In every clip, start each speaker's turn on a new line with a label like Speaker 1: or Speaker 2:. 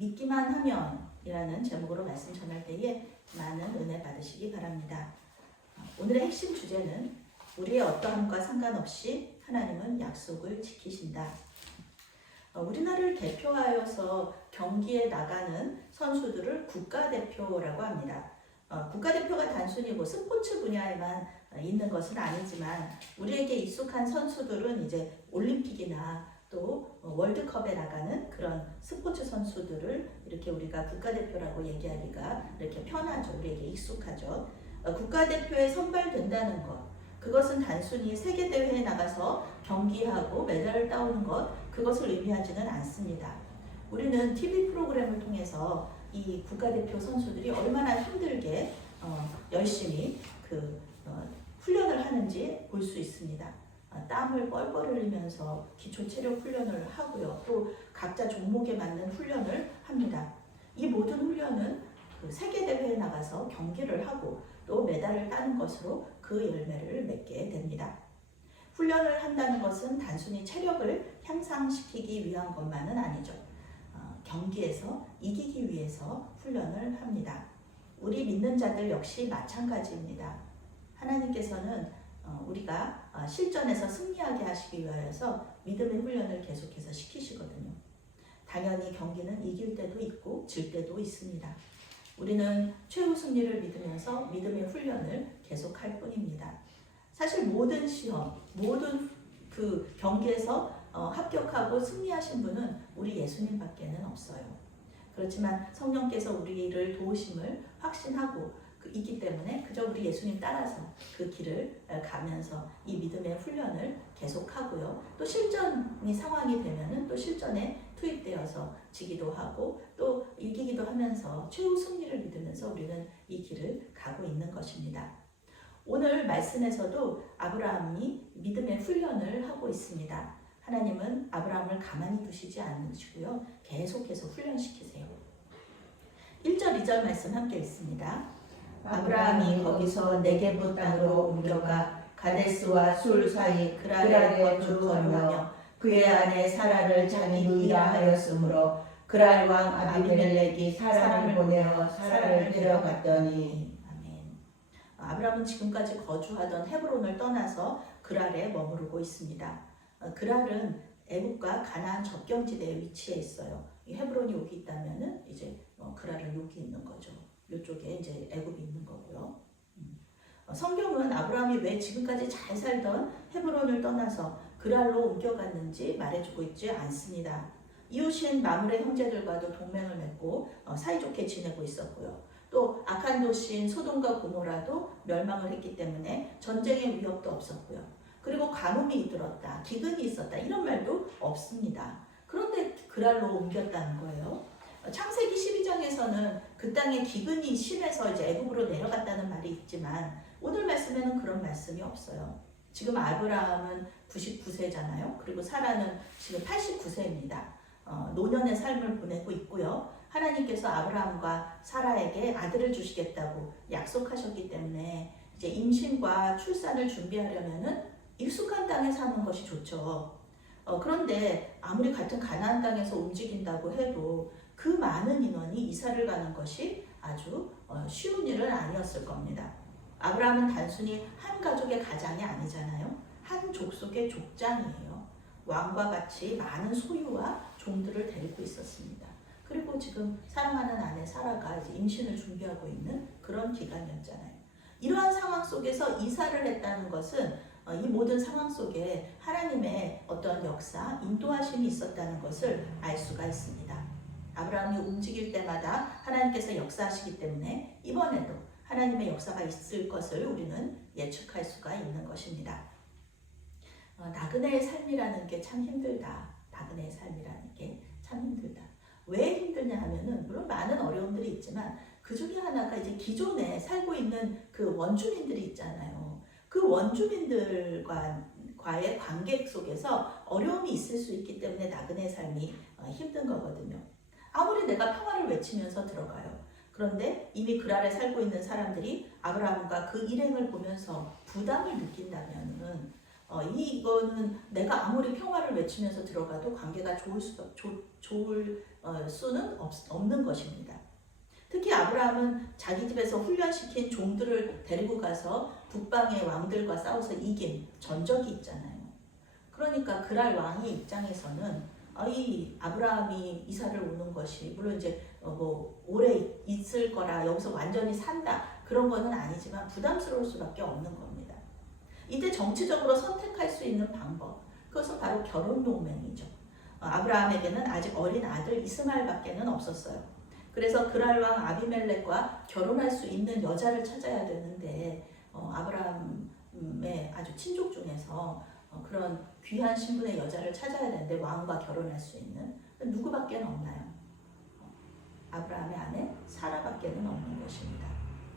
Speaker 1: 믿기만 하면 이라는 제목으로 말씀 전할 때에 많은 은혜 받으시기 바랍니다. 어, 오늘의 핵심 주제는 우리의 어떠함과 상관없이 하나님은 약속을 지키신다. 어, 우리나라를 대표하여서 경기에 나가는 선수들을 국가대표라고 합니다. 어, 국가대표가 단순히 뭐 스포츠 분야에만 어, 있는 것은 아니지만 우리에게 익숙한 선수들은 이제 올림픽이나 또 어, 월드컵에 나가는 그런 스포츠 선수들을 이렇게 우리가 국가대표라고 얘기하기가 이렇게 편하죠. 우리에게 익숙하죠. 어, 국가대표에 선발된다는 것. 그것은 단순히 세계대회에 나가서 경기하고 메달을 따오는 것, 그것을 의미하지는 않습니다. 우리는 TV 프로그램을 통해서 이 국가대표 선수들이 얼마나 힘들게 어, 열심히 그 어, 훈련을 하는지 볼 수 있습니다. 어, 땀을 뻘뻘 흘리면서 기초 체력 훈련을 하고요. 또 각자 종목에 맞는 훈련을 합니다. 이 모든 훈련은 그 세계 대회에 나가서 경기를 하고 또 메달을 따는 것으로 그 열매를 맺게 됩니다. 훈련을 한다는 것은 단순히 체력을 향상시키기 위한 것만은 아니죠. 어, 경기에서 이기기 위해서 훈련을 합니다. 우리 믿는 자들 역시 마찬가지입니다. 하나님께서는 어, 우리가 어, 실전에서 승리하게 하시기 위하여서 믿음의 훈련을 계속해서 시키시거든요. 당연히 경기는 이길 때도 있고 질 때도 있습니다. 우리는 최후 승리를 믿으면서 믿음의 훈련을 계속할 뿐입니다. 사실 모든 시험, 모든 그 경기에서 어, 합격하고 승리하신 분은 우리 예수님밖에는 없어요. 그렇지만 성령께서 우리를 도우심을 확신하고 그 있기 때문에 그저 우리 예수님 따라서 그 길을 어, 가면서 이 믿음의 훈련을 계속하고요. 또 실전이 상황이 되면은 또 실전에 투입되어서 지기도 하고 또 이기기도 하면서 최후 승리를 믿으면서 우리는 이 길을 가고 있는 것입니다. 오늘 말씀에서도 아브라함이 믿음의 훈련을 하고 있습니다. 하나님은 아브라함을 가만히 두시지 않으시고요. 계속해서 훈련시키세요. 1절, 2절 말씀 함께 읽습니다. 아브라함이 거기서 네게부 땅으로 옮겨가 가데스와 술 사이 그랄에 거주하며 그의 아내 사라를 자기 누이라 하였으므로 그랄 왕 아비멜렉이 사람을 보내어 사라를 데려갔더니 아멘. 아브라함은 지금까지 거주하던 헤브론을 떠나서 그랄에 머무르고 있습니다. 어, 그랄은 애국과 가나안 접경지대에 위치해 있어요. 이 헤브론이 여기 있다면은 이제 어, 그랄은 여기 있는 거죠. 이쪽에 이제 애굽이 있는 거고요. 음. 어, 성경은 아브라함이 왜 지금까지 잘 살던 헤브론을 떠나서 그랄로 옮겨갔는지 말해주고 있지 않습니다. 이웃인 마물의 형제들과도 동맹을 맺고 어, 사이좋게 지내고 있었고요. 또 악한 도시인 소돔과 고모라도 멸망을 했기 때문에 전쟁의 위협도 없었고요. 그리고 가뭄이 들었다, 기근이 있었다 이런 말도 없습니다. 그런데 그랄로 옮겼다는 거예요. 창세기 12장에서는 그 땅에 기근이 심해서 이제 애굽으로 내려갔다는 말이 있지만 오늘 말씀에는 그런 말씀이 없어요. 지금 아브라함은 99세잖아요. 그리고 사라는 지금 89세입니다. 어, 노년의 삶을 보내고 있고요. 하나님께서 아브라함과 사라에게 아들을 주시겠다고 약속하셨기 때문에 이제 임신과 출산을 준비하려면은 익숙한 땅에 사는 것이 좋죠. 어, 그런데 아무리 같은 가나안 땅에서 움직인다고 해도 그 많은 인원이 이사를 가는 것이 아주 어, 쉬운 일은 아니었을 겁니다. 아브라함은 단순히 한 가족의 가장이 아니잖아요. 한 족속의 족장이에요. 왕과 같이 많은 소유와 종들을 데리고 있었습니다. 그리고 지금 사랑하는 아내 사라가 이제 임신을 준비하고 있는 그런 기간이었잖아요. 이러한 상황 속에서 이사를 했다는 것은 어, 이 모든 상황 속에 하나님의 어떤 역사, 인도하심이 있었다는 것을 알 수가 있습니다. 아브라함이 움직일 때마다 하나님께서 역사하시기 때문에 이번에도 하나님의 역사가 있을 것을 우리는 예측할 수가 있는 것입니다. 어, 나그네의 삶이라는 게 참 힘들다. 나그네의 삶이라는 게 참 힘들다. 왜 힘드냐 하면은 물론 많은 어려움들이 있지만 그 중에 하나가 이제 기존에 살고 있는 그 원주민들이 있잖아요. 그 원주민들과의 관계 속에서 어려움이 있을 수 있기 때문에 나그네 삶이 어, 힘든 거거든요. 아무리 내가 평화를 외치면서 들어가요. 그런데 이미 그랄에 살고 있는 사람들이 아브라함과 그 일행을 보면서 부담을 느낀다면은 어, 이거는 내가 아무리 평화를 외치면서 들어가도 관계가 좋을 수 조, 좋을 어, 수는 없, 없는 것입니다. 특히 아브라함은 자기 집에서 훈련시킨 종들을 데리고 가서 북방의 왕들과 싸워서 이긴 전적이 있잖아요. 그러니까 그랄 왕의 입장에서는 아, 이 아브라함이 이사를 오는 것이 물론 이제 어, 뭐 오래 있을 거라 여기서 완전히 산다 그런 거는 아니지만 부담스러울 수밖에 없는 겁니다. 이때 정치적으로 선택할 수 있는 방법 그것은 바로 결혼 동맹이죠. 어, 아브라함에게는 아직 어린 아들 이스마엘밖에는 없었어요. 그래서 그랄 왕 아비멜렉과 결혼할 수 있는 여자를 찾아야 되는데 어, 아브라함의 아주 친족 중에서 어, 그런 귀한 신분의 여자를 찾아야 되는데 왕과 결혼할 수 있는 누구밖에 없나요? 어, 아브라함의 아내 사라밖에는 없는 것입니다.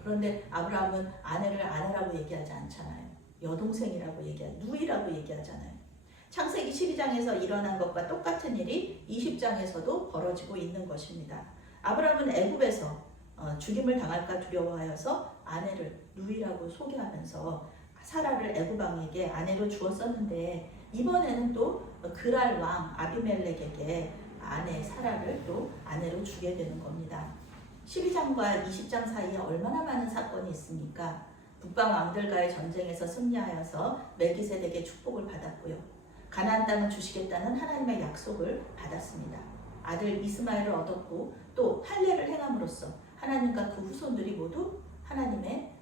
Speaker 1: 그런데 아브라함은 아내를 아내라고 얘기하지 않잖아요. 여동생이라고 얘기하, 누이라고 얘기하잖아요. 창세기 12장에서 일어난 것과 똑같은 일이 20장에서도 벌어지고 있는 것입니다. 아브라함은 애굽에서 어, 죽임을 당할까 두려워하여서 아내를 누이라고 소개하면서 사라를 왕에게 아내로 주었었는데 이번에는 또 그랄 왕 아비멜렉에게 아내 사라를 또 아내로 주게 되는 겁니다. 12장과 20장 사이에 얼마나 많은 사건이 있습니까? 북방 왕들과의 전쟁에서 승리하여서 멜기세덱의 축복을 받았고요. 가나안 땅을 주시겠다는 하나님의 약속을 받았습니다. 아들 이스마엘을 얻었고 또 할례를 행함으로써 하나님과 그 후손들이 모두 하나님의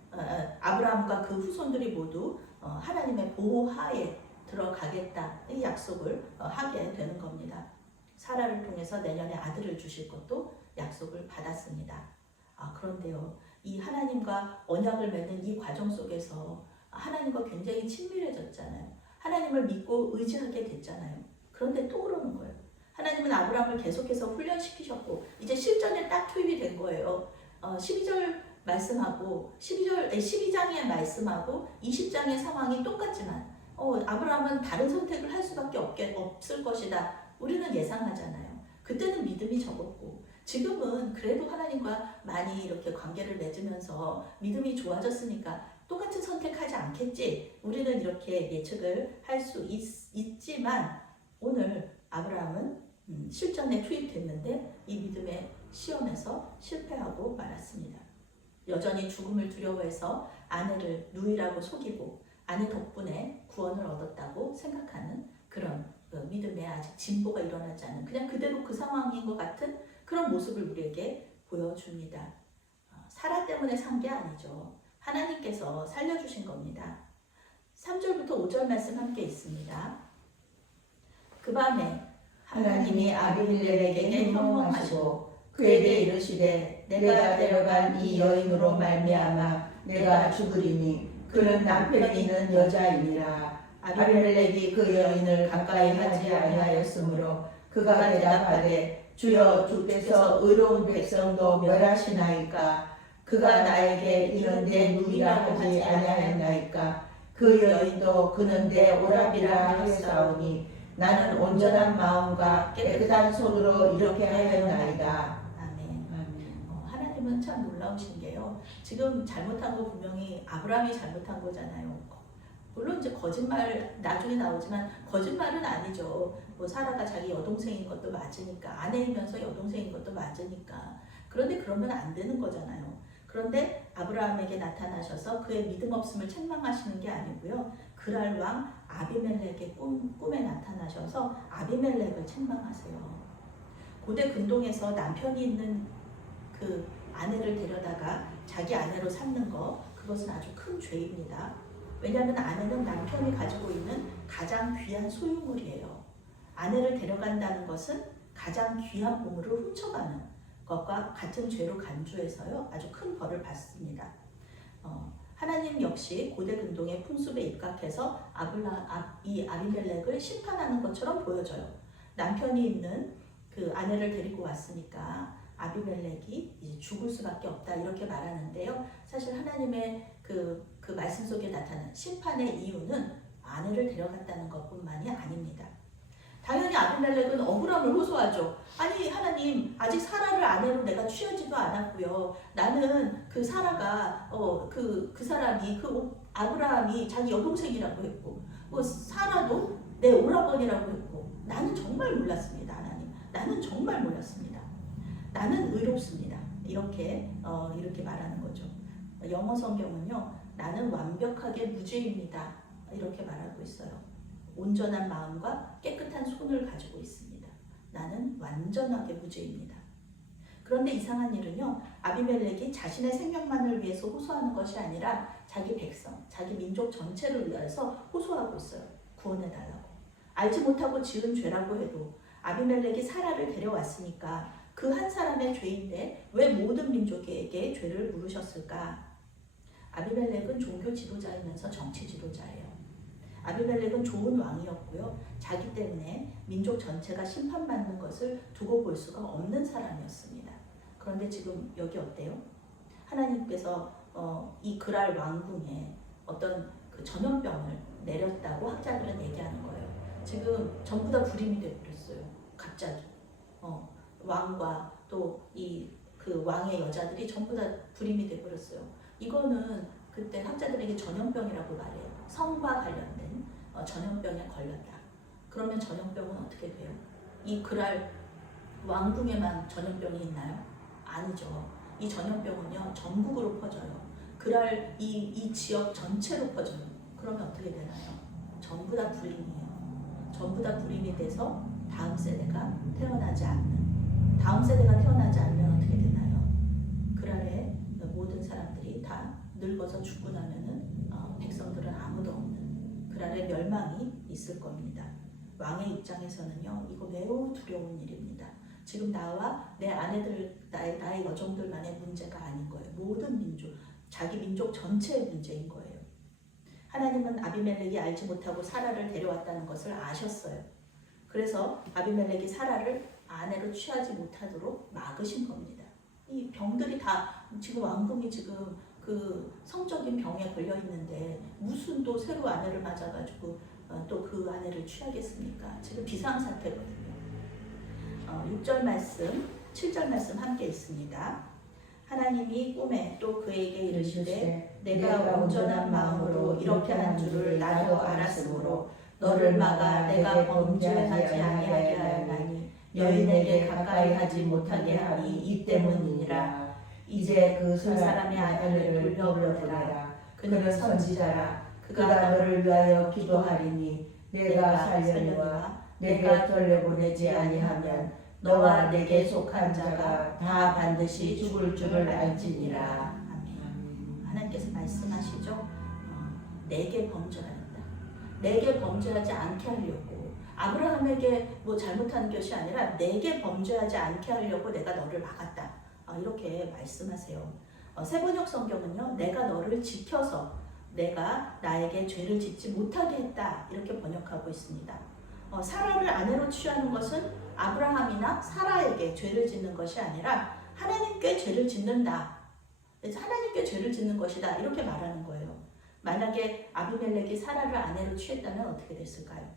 Speaker 1: 아브라함과 그 후손들이 모두 어, 하나님의 보호하에 들어가겠다 이 약속을 어, 하게 되는 겁니다. 사라를 통해서 내년에 아들을 주실 것도 약속을 받았습니다. 아, 그런데요, 이 하나님과 언약을 맺는 이 과정 속에서 하나님과 굉장히 친밀해졌잖아요. 하나님을 믿고 의지하게 됐잖아요. 그런데 또 그러는 거예요. 하나님은 아브라함을 계속해서 훈련시키셨고 이제 실전에 딱 투입이 된 거예요. 어, 12절 말씀하고 12절 12장의 말씀하고 20장의 상황이 똑같지만 어, 아브라함은 다른 선택을 할 수밖에 없게 없을 것이다. 우리는 예상하잖아요. 그때는 믿음이 적었고 지금은 그래도 하나님과 많이 이렇게 관계를 맺으면서 믿음이 좋아졌으니까 똑같은 선택하지 않겠지. 우리는 이렇게 예측을 할 수 있지만 오늘 아브라함은 음, 실전에 투입됐는데 이 믿음의 시험에서 실패하고 말았습니다. 여전히 죽음을 두려워해서 아내를 누이라고 속이고 아내 덕분에 구원을 얻었다고 생각하는 그런 그 믿음에 아직 진보가 일어나지 않은 그냥 그대로 그 상황인 것 같은 그런 모습을 우리에게 보여줍니다. 어, 사라 때문에 산 게 아니죠. 하나님께서 살려주신 겁니다. 3절부터 5절 말씀 함께 있습니다. 그 밤에
Speaker 2: 하나님이 아비멜렉에게 현몽하시고 그에게 이르시되 내가 데려간 이 여인으로 말미암아 내가 죽으리니 그는 남편이 있는 여자이니라. 아비멜렉이 그 여인을 가까이 하지 아니하였으므로 그가 대답하되 주여 주께서 의로운 백성도 멸하시나이까? 그가 나에게 이런데 누이라 하지 아니하였나이까? 그 여인도 그는 내 오랍이라 하였사오니 나는 온전한 마음과 깨끗한 손으로 이렇게 하였나이다.
Speaker 1: 아멘. 어, 하나님은 참 놀라우신 게요. 지금 잘못한 거 분명히 아브라함이 잘못한 거잖아요. 물론 이제 거짓말 나중에 나오지만 거짓말은 아니죠. 뭐 사라가 자기 여동생인 것도 맞으니까 아내이면서 여동생인 것도 맞으니까 그런데 그러면 안 되는 거잖아요. 그런데 아브라함에게 나타나셔서 그의 믿음 없음을 책망하시는 게 아니고요. 그랄 왕 아비멜렉의 꿈, 꿈에 나타나셔서 아비멜렉을 책망하세요. 고대 근동에서 남편이 있는 그 아내를 데려다가 자기 아내로 삼는 거 그것은 아주 큰 죄입니다. 왜냐하면 아내는 남편이 가지고 있는 가장 귀한 소유물이에요. 아내를 데려간다는 것은 가장 귀한 보물을 훔쳐가는 것과 같은 죄로 간주해서요 아주 큰 벌을 받습니다. 어, 하나님 역시 고대 근동의 풍습에 입각해서 아블라 아, 이 아비멜렉을 심판하는 것처럼 보여져요. 남편이 있는 그 아내를 데리고 왔으니까 아비멜렉이 이제 죽을 수밖에 없다 이렇게 말하는데요. 사실 하나님의 그, 그 말씀 속에 나타난 심판의 이유는 아내를 데려갔다는 것뿐만이 아닙니다. 당연히 아비멜렉은 억울함을 호소하죠. 아니 하나님 아직 사라를 아내로 내가 취하지도 않았고요. 나는 그 사라가 어그그 그 사람이 그 아브라함이 자기 여동생이라고 했고 뭐 사라도 내 오라버니라고 했고 나는 정말 몰랐습니다 하나님. 나는 정말 몰랐습니다. 나는 의롭습니다. 이렇게 어, 이렇게 말하는 거죠. 영어 성경은요. 나는 완벽하게 무죄입니다. 이렇게 말하고 있어요. 온전한 마음과 깨끗한 손을 가지고 있습니다. 나는 완전하게 무죄입니다. 그런데 이상한 일은요. 아비멜렉이 자신의 생명만을 위해서 호소하는 것이 아니라 자기 백성, 자기 민족 전체를 위해서 호소하고 있어요. 구원해 달라고. 알지 못하고 지은 죄라고 해도 아비멜렉이 사라를 데려왔으니까 그 한 사람의 죄인데 왜 모든 민족에게 죄를 물으셨을까? 아비멜렉은 종교 지도자이면서 정치 지도자예요. 아비멜렉은 좋은 왕이었고요. 자기 때문에 민족 전체가 심판받는 것을 두고 볼 수가 없는 사람이었습니다. 그런데 지금 여기 어때요? 하나님께서 어, 이 그랄 왕궁에 어떤 그 전염병을 내렸다고 학자들은 얘기하는 거예요. 지금 전부 다 불임이 되어버렸어요. 갑자기 어, 왕과 또 이 그 왕의 여자들이 전부 다 불임이 되어버렸어요. 이거는 그때 학자들에게 전염병이라고 말해요. 성과 관련된 어, 전염병에 걸렸다. 그러면 전염병은 어떻게 돼요? 이 그랄 왕궁에만 전염병이 있나요? 아니죠. 이 전염병은요 전국으로 퍼져요. 그랄 이, 이 지역 전체로 퍼져요. 그러면 어떻게 되나요? 전부 다 불임이에요. 전부 다 불임이 돼서 다음 세대가 태어나지 않는 다음 세대가 태어나지 않으면 어떻게 되나요? 그랄의 모든 사람들이 다 늙어서 죽고 나면은 어, 백성들은 아무도 없는 그랄의 멸망이 있을 겁니다. 왕의 입장에서는요 이거 매우 두려운 일입니다. 지금 나와 내 아내들 나의 나의 여종들만의 문제가 아닌 거예요. 모든 민족 자기 민족 전체의 문제인 거예요. 하나님은 아비멜렉이 알지 못하고 사라를 데려왔다는 것을 아셨어요. 그래서 아비멜렉이 사라를 아내로 취하지 못하도록 막으신 겁니다. 이 병들이 다 지금 왕궁이 지금 그 성적인 병에 걸려 있는데 무슨 또 새로 아내를 맞아가지고 어, 또그 아내를 취하겠습니까? 지금 비상 사태거든요. 어, 6절 말씀, 7절 말씀 함께 있습니다. 하나님이 꿈에 또 그에게 이르시되 내가 온전한 마음으로 이렇게 한 줄을 나도 알았으므로 너를 막아 내가 범죄하지 아니하게 하였나니 여인에게 가까이 하지 못하게 하니 이 때문이니라 이제 그 사람의 아들을 돌려보내라 그는 선지자라
Speaker 2: 그가 너를 위하여 기도하리니 내가 살려니와 내가 돌려보내지 아니하면 너와 내게 속한 자가 다 반드시 죽을 줄을 알지니라.
Speaker 1: 아멘. 하나님께서 말씀하시죠. 어, 내게 범죄하였다. 내게 범죄하지 않게 하려고 아브라함에게 뭐 잘못한 것이 아니라 내게 범죄하지 않게 하려고 내가 너를 막았다. 어, 이렇게 말씀하세요. 어, 세번역 성경은요, 내가 너를 지켜서 내가 나에게 죄를 짓지 못하게 했다 이렇게 번역하고 있습니다. 어, 사라를 아내로 취하는 것은 아브라함이나 사라에게 죄를 짓는 것이 아니라 하나님께 죄를 짓는다. 하나님께 죄를 짓는 것이다 이렇게 말하는 거예요. 만약에 아비멜렉이 사라를 아내로 취했다면 어떻게 됐을까요?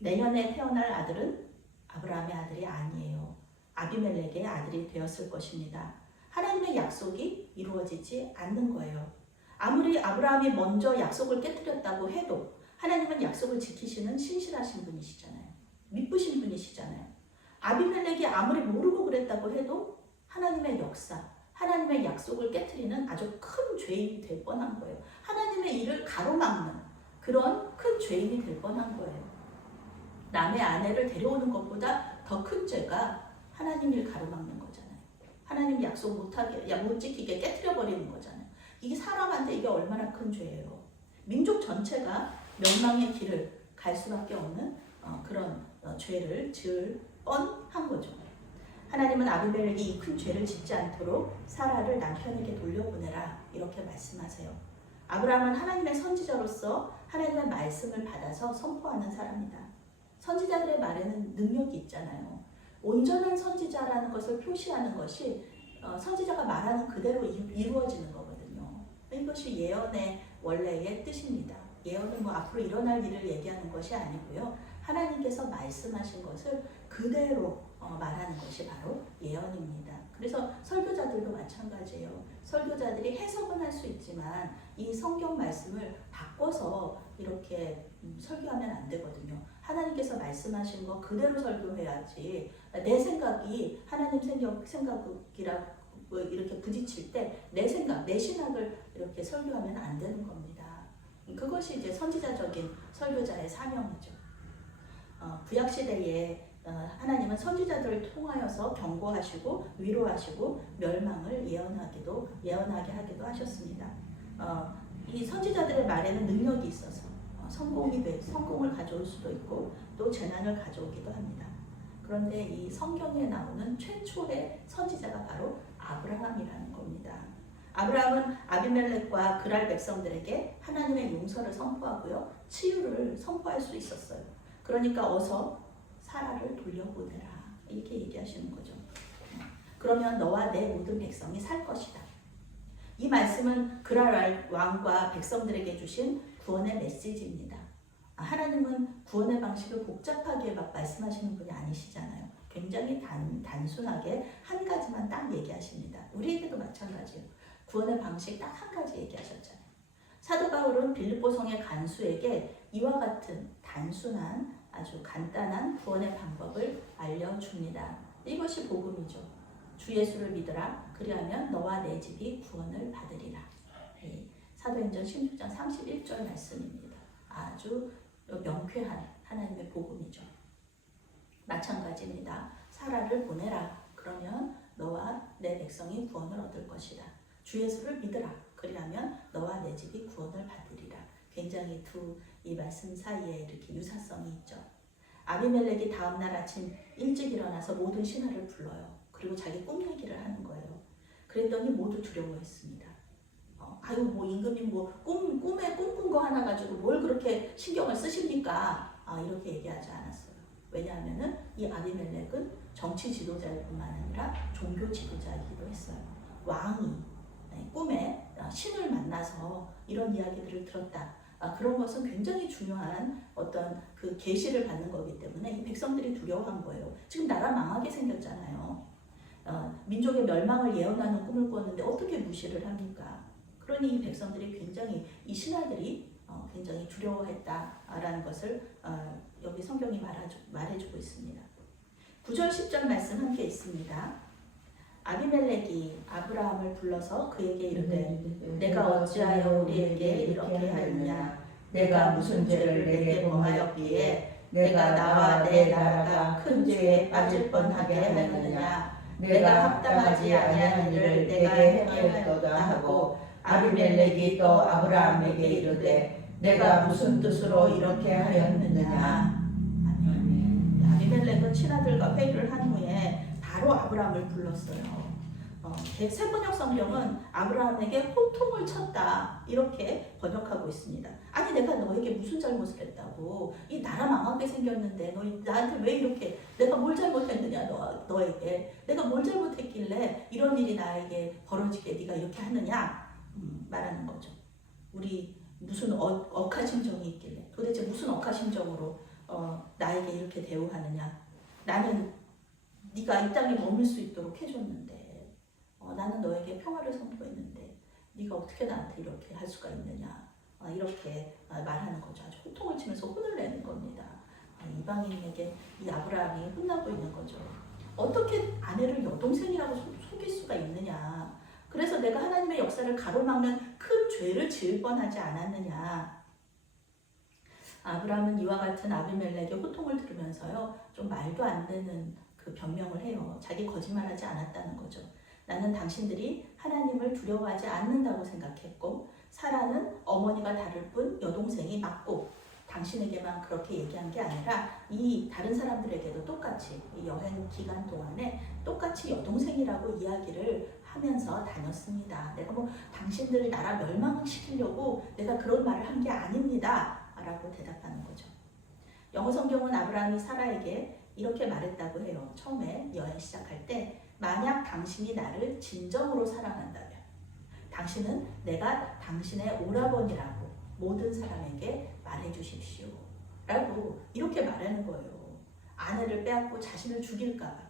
Speaker 1: 내년에 태어날 아들은 아브라함의 아들이 아니에요. 아비멜렉의 아들이 되었을 것입니다. 하나님의 약속이 이루어지지 않는 거예요. 아무리 아브라함이 먼저 약속을 깨뜨렸다고 해도 하나님은 약속을 지키시는 신실하신 분이시잖아요. 믿으신 분이시잖아요. 아비멜렉이 아무리 모르고 그랬다고 해도 하나님의 역사, 하나님의 약속을 깨뜨리는 아주 큰 죄인이 될 뻔한 거예요. 하나님의 일을 가로막는 그런 큰 죄인이 될 뻔한 거예요. 남의 아내를 데려오는 것보다 더 큰 죄가 하나님 일 가로막는 거잖아요. 하나님 약속 못하게, 야, 못 지키게 깨뜨려 버리는 거잖아요. 이게 사람한테 이게 얼마나 큰 죄예요. 민족 전체가 멸망의 길을 갈 수밖에 없는 어, 그런 어, 죄를 지을 뻔한 거죠. 하나님은 아비멜렉이 이 큰 죄를 짓지 않도록 사라를 남편에게 돌려보내라 이렇게 말씀하세요. 아브라함은 하나님의 선지자로서 하나님의 말씀을 받아서 선포하는 사람이다. 선지자들의 말에는 능력이 있잖아요. 온전한 선지자라는 것을 표시하는 것이 어, 선지자가 말하는 그대로 이- 이루어지는 거거든요. 이것이 예언의 원래의 뜻입니다. 예언은 뭐 앞으로 일어날 일을 얘기하는 것이 아니고요. 하나님께서 말씀하신 것을 그대로 어, 말하는 것이 바로 예언입니다. 그래서 설교자들도 마찬가지예요. 설교자들이 해석은 할 수 있지만 이 성경 말씀을 바꿔서 이렇게 음, 설교하면 안 되거든요. 하나님께서 말씀하신 거 그대로 설교해야지. 내 생각이 하나님 생각 생각이라고 이렇게 부딪힐 때 내 생각, 내 신학을 이렇게 설교하면 안 되는 겁니다. 그것이 이제 선지자적인 설교자의 사명이죠. 어, 구약 시대에 어, 하나님은 선지자들을 통하여서 경고하시고 위로하시고 멸망을 예언하기도 예언하게 하기도 하셨습니다. 어, 이 선지자들의 말에는 능력이 있어서 어, 성공이 돼, 성공을 가져올 수도 있고 또 재난을 가져오기도 합니다. 그런데 이 성경에 나오는 최초의 선지자가 바로 아브라함이라는 겁니다. 아브라함은 아비멜렉과 그랄 백성들에게 하나님의 용서를 선포하고요. 치유를 선포할 수 있었어요. 그러니까 어서 사라를 돌려보내라. 이렇게 얘기하시는 거죠. 그러면 너와 내 모든 백성이 살 것이다. 이 말씀은 그랄 왕과 백성들에게 주신 구원의 메시지입니다. 아, 하나님은 구원의 방식을 복잡하게 막 말씀하시는 분이 아니시잖아요. 굉장히 단, 단순하게 한 가지만 딱 얘기하십니다. 우리에게도 마찬가지예요. 구원의 방식 딱 한 가지 얘기하셨잖아요. 사도 바울은 빌립보 성의 간수에게 이와 같은 단순한 아주 간단한 구원의 방법을 알려줍니다. 이것이 복음이죠. 주 예수를 믿으라. 그리하면 너와 내 집이 구원을 받으리라. 네, 사도행전 16장 31절 말씀입니다. 아주 명쾌한 하나님의 복음이죠. 마찬가지입니다. 사라를 보내라. 그러면 너와 내 백성이 구원을 얻을 것이다. 주 예수를 믿으라. 그리하면 너와 내 집이 구원을 받으리라. 굉장히 두 이 말씀 사이에 이렇게 유사성이 있죠. 아비멜렉이 다음날 아침 일찍 일어나서 모든 신하를 불러요. 그리고 자기 꿈 얘기를 하는 거예요. 그랬더니 모두 두려워했습니다. 어, 아유 뭐 임금님 뭐 꿈 꿈에 꿈꾼 거 하나 가지고 뭘 그렇게 신경을 쓰십니까? 아, 이렇게 얘기하지 않았어요. 왜냐하면은 이 아비멜렉은 정치 지도자일 뿐만 아니라 종교 지도자이기도 했어요. 왕이 네, 꿈에 어, 신을 만나서 이런 이야기들을 들었다. 아, 그런 것은 굉장히 중요한 어떤 그 계시를 받는 거기 때문에 이 백성들이 두려워한 거예요. 지금 나라 망하게 생겼잖아요. 어, 민족의 멸망을 예언하는 꿈을 꿨는데 어떻게 무시를 합니까? 그러니 이 백성들이 굉장히 이 신하들이 어, 굉장히 두려워했다라는 것을 어, 여기 성경이 말해주, 말해주고 있습니다. 9절 10절 말씀 함께 있습니다. 아비멜렉이 아브라함을 불러서 그에게 이르되 내가 어찌하여 우리에게 이렇게 하였느냐 내가 무슨 죄를 내게 범하였기에 내가 나와 내 나라가 큰 죄에 빠질 뻔하게 하였느냐 내가 합당하지 아니한 일을 내게 행하였도다 하고 아비멜렉이 또 아브라함에게 이르되 내가 무슨 뜻으로 이렇게 하였느냐 아멘. 아비멜렉은 친아들과 회의를 한 후에 바로 아브라함을 불렀어요. 어, 세번역 성경은 아브라함에게 호통을 쳤다 이렇게 번역하고 있습니다. 아니 내가 너에게 무슨 잘못을 했다고 이 나라 망하게 생겼는데 너 나한테 왜 이렇게 내가 뭘 잘못했느냐 너 너에게 내가 뭘 잘못했길래 이런 일이 나에게 벌어지게 네가 이렇게 하느냐 음, 말하는 거죠. 우리 무슨 어, 억한 심정이 있길래 도대체 무슨 억한 심정으로 어, 나에게 이렇게 대우하느냐 나는 네가 이 땅에 머물 수 있도록 해줬는데 어, 나는 너에게 평화를 선포했는데 네가 어떻게 나한테 이렇게 할 수가 있느냐 어, 이렇게 어, 말하는 거죠. 아주 호통을 치면서 혼을 내는 겁니다. 어, 이방인에게 이 아브라함이 혼나고 있는 거죠. 어떻게 아내를 여동생이라고 속- 속일 수가 있느냐. 그래서 내가 하나님의 역사를 가로막는 큰 죄를 지을 뻔하지 않았느냐. 아브라함은 이와 같은 아비멜렉의 호통을 들으면서요, 좀 말도 안 되는 그 변명을 해요. 자기 거짓말하지 않았다는 거죠. 나는 당신들이 하나님을 두려워하지 않는다고 생각했고, 사라는 어머니가 다를 뿐 여동생이 맞고, 당신에게만 그렇게 얘기한 게 아니라 이 다른 사람들에게도 똑같이 이 여행 기간 동안에 똑같이 여동생이라고 이야기를 하면서 다녔습니다. 내가 뭐 당신들을 나라 멸망시키려고 내가 그런 말을 한 게 아닙니다. 라고 대답하는 거죠. 영어 성경은 아브라함이 사라에게 이렇게 말했다고 해요. 처음에 여행 시작할 때 만약 당신이 나를 진정으로 사랑한다면 당신은 내가 당신의 오라버니라고 모든 사람에게 말해 주십시오. 라고 이렇게 말하는 거예요. 아내를 빼앗고 자신을 죽일까봐.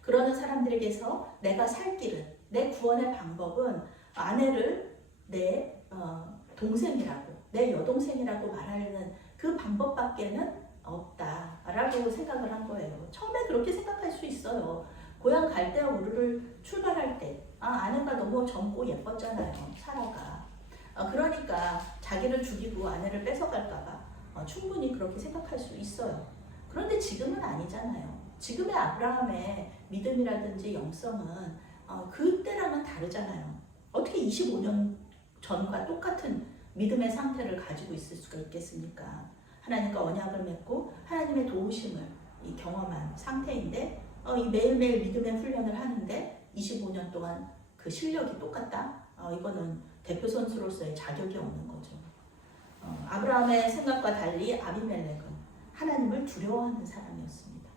Speaker 1: 그러는 사람들에게서 내가 살 길은, 내 구원의 방법은 아내를 내 어, 동생이라고, 내 여동생이라고 말하는 그 방법밖에는 없다라고 생각을 한 거예요. 처음에 그렇게 생각할 수 있어요. 고향 갈대와 우르를 출발할 때, 아, 아내가 너무 젊고 예뻤잖아요. 사라가. 어, 그러니까 자기를 죽이고 아내를 뺏어갈까봐 어, 충분히 그렇게 생각할 수 있어요. 그런데 지금은 아니잖아요. 지금의 아브라함의 믿음이라든지 영성은 어, 그때랑은 다르잖아요. 어떻게 25년 전과 똑같은 믿음의 상태를 가지고 있을 수가 있겠습니까? 하나님과 언약을 맺고 하나님의 도우심을 이 경험한 상태인데 어, 이 매일매일 믿음의 훈련을 하는데 25년 동안 그 실력이 똑같다? 어, 이거는 대표 선수로서의 자격이 없는 거죠. 어, 아브라함의 생각과 달리 아비멜렉은 하나님을 두려워하는 사람이었습니다.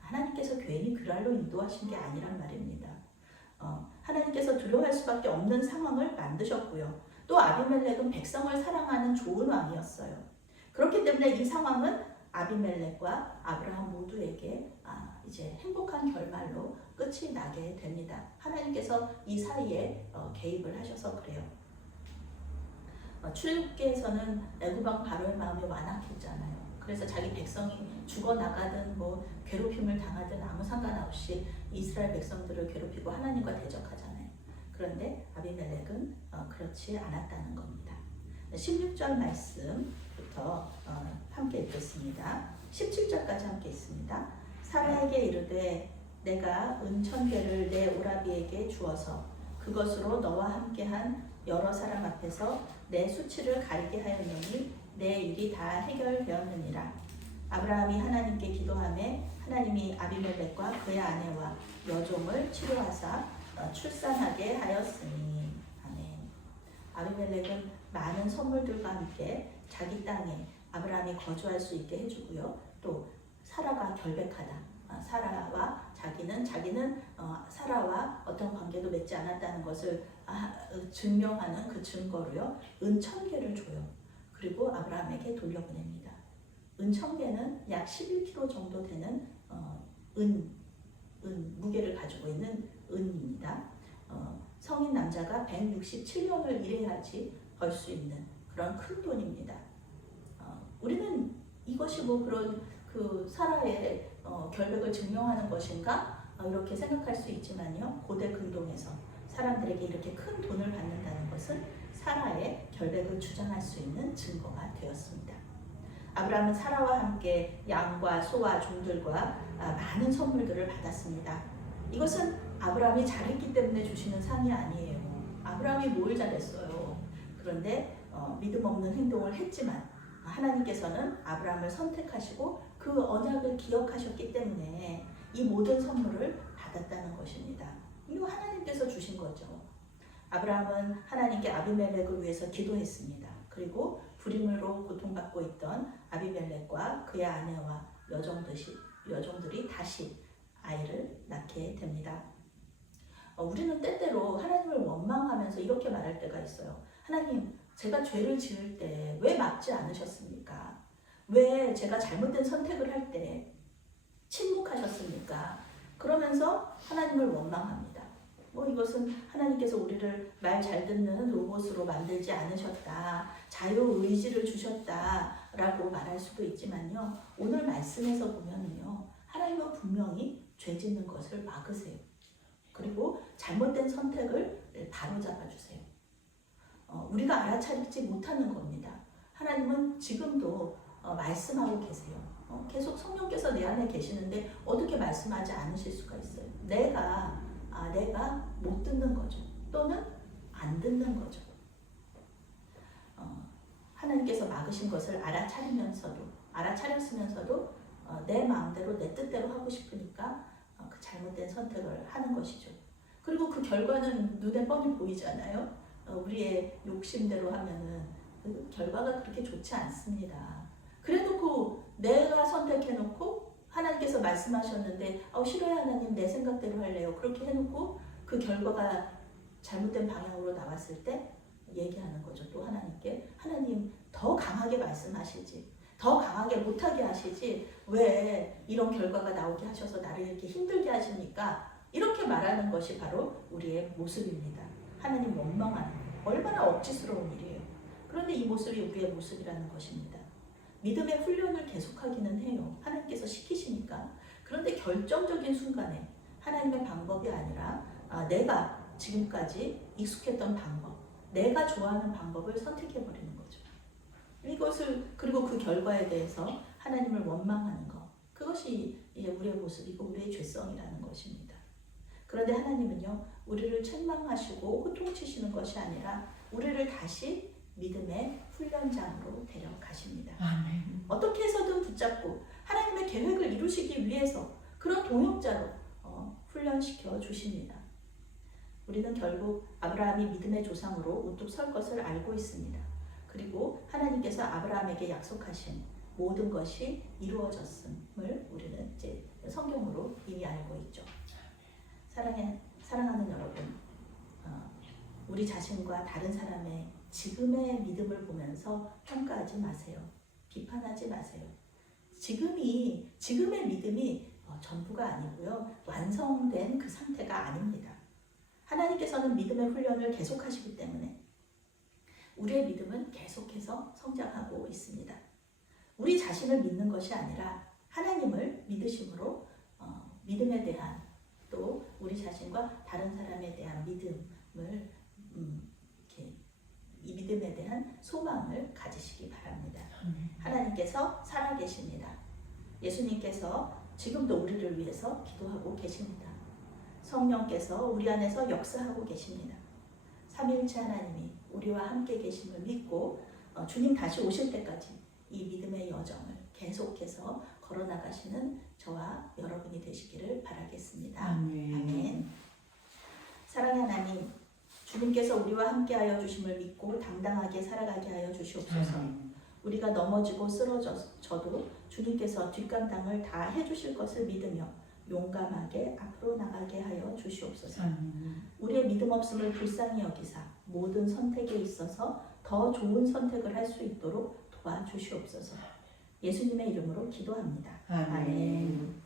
Speaker 1: 하나님께서 괜히 그랄로 인도하신 게 아니란 말입니다. 어, 하나님께서 두려워할 수밖에 없는 상황을 만드셨고요. 또 아비멜렉은 백성을 사랑하는 좋은 왕이었어요. 그렇기 때문에 이 상황은 아비멜렉과 아브라함 모두에게 아, 이제 행복한 결말로 끝이 나게 됩니다. 하나님께서 이 사이에 어, 개입을 하셔서 그래요. 어, 출애굽기에서는 애굽왕 바로의 마음이 완악했잖아요. 그래서 자기 백성이 죽어 나가든 뭐 괴롭힘을 당하든 아무 상관없이 이스라엘 백성들을 괴롭히고 하나님과 대적하잖아요. 그런데 아비멜렉은 어, 그렇지 않았다는 겁니다. 16절 말씀부터 어, 함께 읽겠습니다. 17절까지 함께 있습니다. 사라에게 이르되 내가 은천 개를 내 오라비에게 주어서 그것으로 너와 함께한 여러 사람 앞에서 내 수치를 가리게 하였노니 내 일이 다 해결되었느니라. 아브라함이 하나님께 기도하매 하나님이 아비멜렉과 그의 아내와 여종을 치료하사 어, 출산하게 하였으니 아멘. 아비멜렉은 많은 선물들과 함께 자기 땅에 아브라함이 거주할 수 있게 해주고요. 또 사라가 결백하다. 아, 사라와 자기는 자기는 어, 사라와 어떤 관계도 맺지 않았다는 것을 아, 어, 증명하는 그 증거로요. 은천 개를 줘요. 그리고 아브라함에게 돌려보냅니다. 은천 개는 약 11kg 정도 되는 어, 은, 은 무게를 가지고 있는 은입니다. 어, 성인 남자가 167년을 일해야지 벌 수 있는 그런 큰 돈입니다. 어, 우리는 이것이 뭐 그런 그 사라의 어, 결백을 증명하는 것인가 어, 이렇게 생각할 수 있지만요. 고대 근동에서 사람들에게 이렇게 큰 돈을 받는다는 것은 사라의 결백을 주장할 수 있는 증거가 되었습니다. 아브라함은 사라와 함께 양과 소와 종들과 아, 많은 선물들을 받았습니다. 이것은 아브라함이 잘했기 때문에 주시는 상이 아니에요. 아브라함이 뭘 잘했어요. 그런데 어, 믿음 없는 행동을 했지만 하나님께서는 아브라함을 선택하시고 그 언약을 기억하셨기 때문에 이 모든 선물을 받았다는 것입니다. 이거 하나님께서 주신 거죠. 아브라함은 하나님께 아비멜렉을 위해서 기도했습니다. 그리고 불임으로 고통받고 있던 아비멜렉과 그의 아내와 여종들이, 여종들이 다시 아이를 낳게 됩니다. 어, 우리는 때때로 하나님을 원망하면서 이렇게 말할 때가 있어요. 하나님, 제가 죄를 지을 때 왜 막지 않으셨습니까? 왜 제가 잘못된 선택을 할 때 침묵하셨습니까? 그러면서 하나님을 원망합니다. 뭐 이것은 하나님께서 우리를 말 잘 듣는 로봇으로 만들지 않으셨다. 자유 의지를 주셨다 라고 말할 수도 있지만요. 오늘 말씀에서 보면은요. 하나님은 분명히 죄 짓는 것을 막으세요. 그리고 잘못된 선택을 바로잡아 주세요. 어, 우리가 알아차리지 못하는 겁니다. 하나님은 지금도 어, 말씀하고 계세요. 어, 계속 성령께서 내 안에 계시는데 어떻게 말씀하지 않으실 수가 있어요? 내가 아, 내가 못 듣는 거죠. 또는 안 듣는 거죠. 어, 하나님께서 막으신 것을 알아차리면서도 알아차렸으면서도 어, 내 마음대로 내 뜻대로 하고 싶으니까 어, 그 잘못된 선택을 하는 것이죠. 그리고 그 결과는 눈에 뻔히 보이잖아요. 어, 우리의 욕심대로 하면은 그 결과가 그렇게 좋지 않습니다. 그래놓고 내가 선택해놓고 하나님께서 말씀하셨는데 어, 싫어요 하나님 내 생각대로 할래요. 그렇게 해놓고 그 결과가 잘못된 방향으로 나왔을 때 얘기하는 거죠. 또 하나님께 하나님 더 강하게 말씀하시지. 더 강하게 못하게 하시지. 왜 이런 결과가 나오게 하셔서 나를 이렇게 힘들게 하십니까? 이렇게 말하는 것이 바로 우리의 모습입니다. 하나님 원망하는 얼마나 억지스러운 일이에요. 그런데 이 모습이 우리의 모습이라는 것입니다. 믿음의 훈련을 계속하기는 해요. 하나님께서 시키시니까. 그런데 결정적인 순간에 하나님의 방법이 아니라 아, 내가 지금까지 익숙했던 방법, 내가 좋아하는 방법을 선택해 버리는 거죠. 이것을 그리고 그 결과에 대해서 하나님을 원망하는 것, 그것이 예, 우리의 모습이고 우리의 죄성이라는 것입니다. 그런데 하나님은요, 우리를 책망하시고 호통치시는 것이 아니라 우리를 다시 믿음의 훈련장으로 데려가십니다.
Speaker 2: 아멘.
Speaker 1: 어떻게 해서든 붙잡고 하나님의 계획을 이루시기 위해서 그런 동역자로 어, 훈련시켜 주십니다. 우리는 결국 아브라함이 믿음의 조상으로 우뚝 설 것을 알고 있습니다. 그리고 하나님께서 아브라함에게 약속하신 모든 것이 이루어졌음을 우리는 이제 성경으로 이미 알고 있죠. 사랑해, 사랑하는 여러분, 어, 우리 자신과 다른 사람의 지금의 믿음을 보면서 평가하지 마세요. 비판하지 마세요. 지금이 지금의 믿음이 어, 전부가 아니고요. 완성된 그 상태가 아닙니다. 하나님께서는 믿음의 훈련을 계속하시기 때문에 우리의 믿음은 계속해서 성장하고 있습니다. 우리 자신을 믿는 것이 아니라 하나님을 믿으심으로 어, 믿음에 대한 또 우리 자신과 다른 사람에 대한 믿음을 음, 이 믿음에 대한 소망을 가지시기 바랍니다. 하나님께서 살아계십니다. 예수님께서 지금도 우리를 위해서 기도하고 계십니다. 성령께서 우리 안에서 역사하고 계십니다. 삼일체 하나님이 우리와 함께 계심을 믿고 어, 주님 다시 오실 때까지 이 믿음의 여정을 계속해서 걸어나가시는 저와 여러분이 되시기를 바라겠습니다.
Speaker 2: 아멘.
Speaker 1: 아멘. 사랑의 하나님, 주님께서 우리와 함께하여 주심을 믿고 당당하게 살아가게 하여 주시옵소서. 우리가 넘어지고 쓰러져도 주님께서 뒷감당을 다 해주실 것을 믿으며 용감하게 앞으로 나가게 하여 주시옵소서.
Speaker 2: 아멘.
Speaker 1: 우리의 믿음 없음을 불쌍히 여기사 모든 선택에 있어서 더 좋은 선택을 할 수 있도록 도와주시옵소서. 예수님의 이름으로 기도합니다.
Speaker 2: 아멘.